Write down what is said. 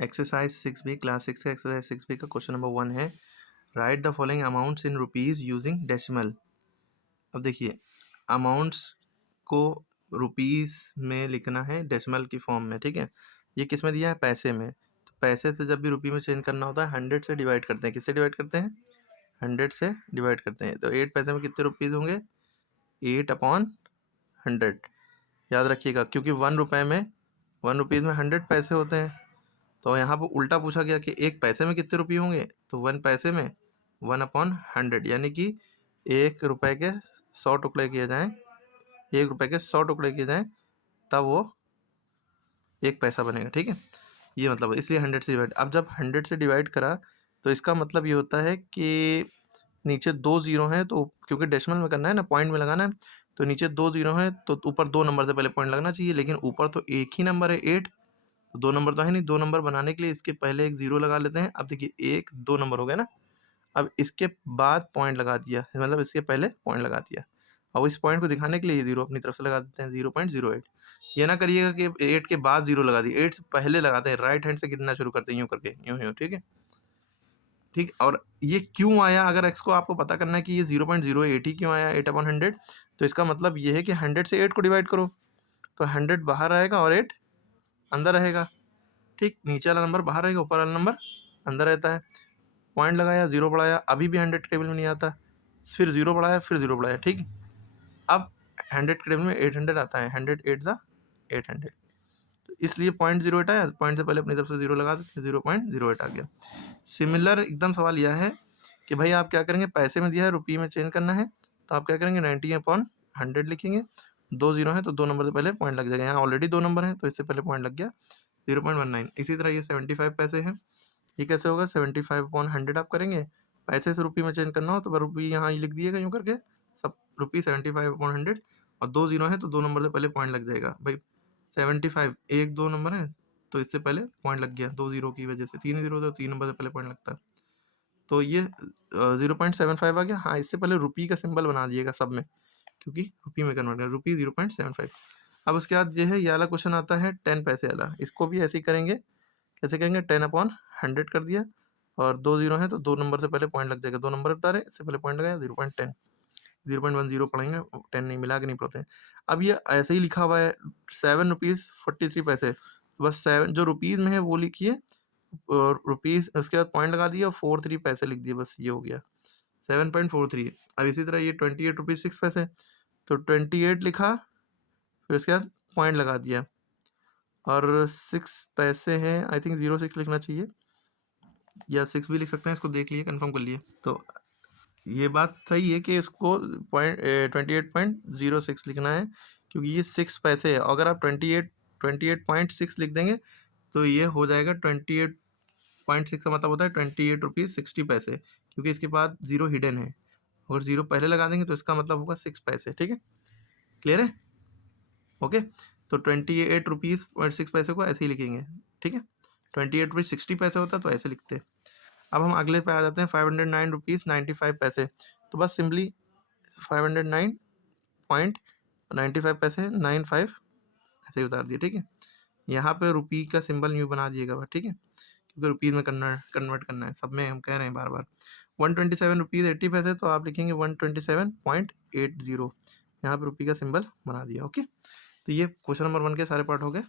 Exercise 6B class 6 का exercise 6B का question number 1 है, right the following amounts in rupees using decimal. अब देखिए अमाउंट्स को रुपीज़ में लिखना है डेसिमल की फॉर्म में, ठीक है। ये किस में दिया है? पैसे में। तो पैसे से जब भी रुपये में चेंज करना होता है 100 से डिवाइड करते हैं। किससे डिवाइड करते हैं? 100 से डिवाइड करते हैं। तो 8 पैसे में कितने रुपीज़ होंगे? 8/100। याद रखिएगा क्योंकि 1 रुपीज़ में 100 पैसे होते हैं। तो यहाँ पर उल्टा पूछा गया कि एक पैसे में कितने रुपये होंगे, तो 1 पैसे में 1/100, यानी कि 1 रुपये के 100 टुकड़े किए जाएँ, 1 रुपये के 100 टुकड़े किए जाएँ, तब वो 1 पैसा बनेगा, ठीक है। ये मतलब इसलिए 100 से डिवाइड। अब जब 100 से डिवाइड करा तो इसका मतलब ये होता है कि नीचे 2 ज़ीरो हैं, तो क्योंकि डेसिमल में करना है ना, पॉइंट में लगाना है, तो नीचे 2 ज़ीरो हैं तो ऊपर 2 नंबर से पहले पॉइंट लगना चाहिए, लेकिन ऊपर तो एक ही नंबर है 8, तो 2 नंबर तो है नहीं। 2 नंबर बनाने के लिए इसके पहले एक ज़ीरो लगा लेते हैं। अब देखिए 1 2 नंबर हो गए ना, अब इसके बाद पॉइंट लगा दिया, मतलब इसके पहले पॉइंट लगा दिया। अब इस पॉइंट को दिखाने के लिए ज़ीरो अपनी तरफ से लगा देते हैं, 0.08। ये ना करिएगा कि 8 के बाद ज़ीरो लगा दिए, 8 से पहले लगाते हैं, राइट हैंड से गिनना शुरू करते हैं, यूँ करके, यूँ, ठीक है। ठीक, और ये क्यों आया, अगर एक्स को आपको पता करना है कि ये 0.08 ही क्यों आया 8/100, तो इसका मतलब ये है कि 100 से 8 को डिवाइड करो, तो 100 बाहर रहेगा और 8 अंदर रहेगा। ठीक, नीचे वाला नंबर बाहर रहेगा, ऊपर वाला नंबर अंदर रहता है। पॉइंट लगाया, ज़ीरो बढ़ाया, अभी भी 100 टेबल में नहीं आता, फिर ज़ीरो बढ़ाया, फिर ज़ीरो बढ़ाया, ठीक। अब 100 के टेबल में 800 आता है, 100 8 ज़ा 800, तो इसलिए 0.08 आया, पॉइंट से पहले अपनी तरफ से ज़ीरो लगा देते हैं, 0.08 आ गया। सिमिलर एकदम सवाल यह है कि भाई आप क्या करेंगे, पैसे में दिया है, रुपये में चेंज करना है, तो आप क्या करेंगे 90/100 लिखेंगे। 2 ज़ीरो हैं तो 2 नंबर से पहले पॉइंट लग जाएगा, यहाँ ऑलरेडी 2 नंबर हैं तो इससे पहले पॉइंट लग गया 0.19। इसी तरह ये 75 पैसे हैं, ये कैसे होगा 75/100 आप करेंगे, पैसे से रुपये में चेंज करना हो तो रुपये यहाँ लिख दिएगा यूँ करके, सब रुपये 75/100, और 2 ज़ीरो हैं तो 2 नंबर से पहले पॉइंट लग जाएगा। भाई 75 1 2 नंबर है तो इससे पहले पॉइंट लग गया, 2 ज़ीरो की वजह से, 3 ज़ीरो तो 3 नंबर से पहले पॉइंट लगता है, तो ये 0.75 आ गया। हाँ, इससे पहले रुपये का सिंबल बना दिएगा सब में, क्योंकि रुपये में कन्वर्ट है, रुपये 0.75। अब उसके बाद ये है, ये वाला क्वेश्चन आता है 10 पैसे वाला, इसको भी ऐसे ही करेंगे। कैसे करेंगे? 10/100 कर दिया, और 2 ज़ीरो हैं तो 2 नंबर से पहले पॉइंट लग जाएगा, 2 नंबर बता रहे, इससे पहले पॉइंट लगाया 0.10, 0.10 पढ़ेंगे, 10 नहीं मिला के नहीं पढ़ते हैं। अब ये ऐसे ही लिखा हुआ है 7 रुपीज़ 43 पैसे, बस 7 जो रुपीज़ में है वो लिखिए, और रुपीज़ उसके बाद पॉइंट लगा दिया और 43 पैसे लिख दिए, बस ये हो गया 7.43। अब इसी तरह ये 28 रुपीज़ 6 पैसे, तो 28 लिखा, फिर उसके बाद पॉइंट लगा दिया, और 6 पैसे हैं, आई थिंक 06 लिखना चाहिए, या 6 भी लिख सकते हैं, इसको देख लिए, कंफर्म कर लिए। तो ये बात सही है कि इसको 28.06 लिखना है, क्योंकि ये 6 पैसे है। अगर आप 28.6 लिख देंगे तो ये हो जाएगा 28.6 का मतलब होता है 28 रुपीज़ 60 पैसे, क्योंकि इसके बाद ज़ीरो हिडन है, और ज़ीरो पहले लगा देंगे तो इसका मतलब होगा 6 पैसे, ठीक है। क्लियर है? ओके, तो 28 रुपीज़ 6 पैसे को ऐसे ही लिखेंगे, ठीक है। 28 रुपीज़ 60 पैसे होता तो ऐसे लिखते। अब हम अगले पे आ जाते हैं, 509 रुपीज़ 95 पैसे, तो बस सिंपली 509.95 पैसे 95 ऐसे ही उतार दिए, ठीक है। यहाँ पे रुपये का सिंबल यूँ बना दिएगा बस, ठीक है, क्योंकि रुपीज़ में कन्वर्ट करना है, सब में हम कह रहे हैं बार बार। 127 रुपीज़ 80 पैसे, तो आप लिखेंगे 127.80, यहाँ पे रुपये का सिंबल बना दिया। ओके, तो ये क्वेश्चन नंबर 1 के सारे पार्ट हो गए।